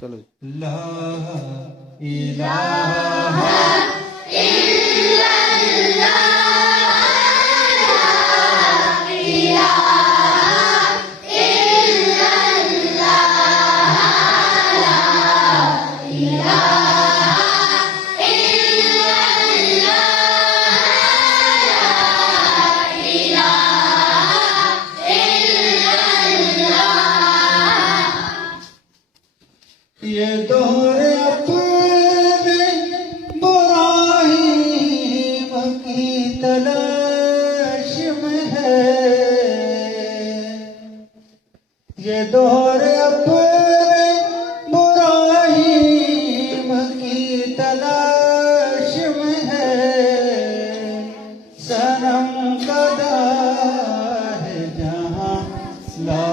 चलो ला इलाहा ये दौर अपने इब्राहीम की तलाश में है। ये दौर अपने इब्राहीम की तलाश में है। सनम कदा है जहाँ ला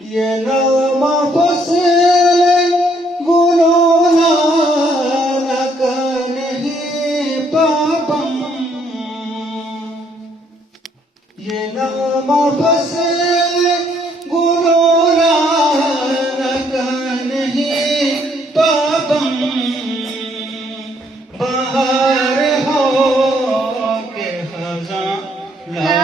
ये नवा फसल गुलोना नहीं पापम। ये नवा फसल गुलोना नहीं पापम। बाहर हो के खजां ला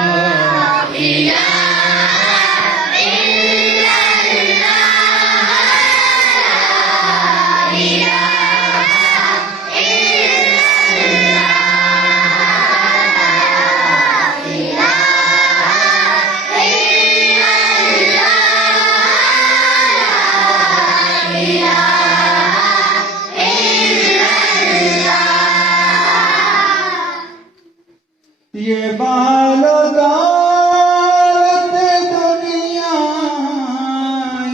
ये बालो दौलत दुनिया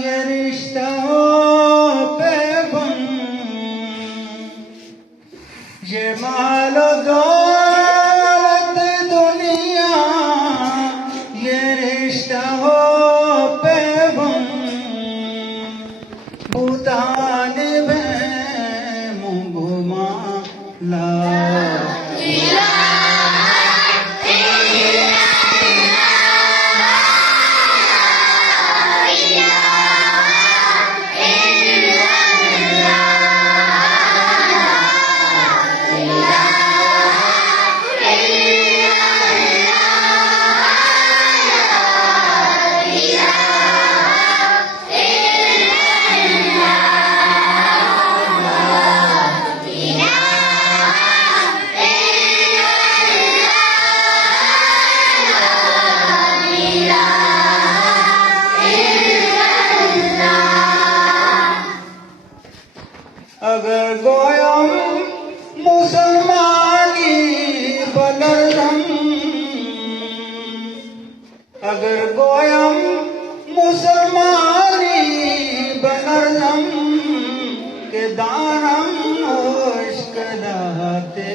ये रिश्तों पे बन। ये मालो दौलत दुनिया ये रिश्तों पे बन। भूतान में मुंगुमा ला अगर गोयम मुसलमानी बलरम। अगर गोयम मुसलमानी बलरम के दानम होश कदाते।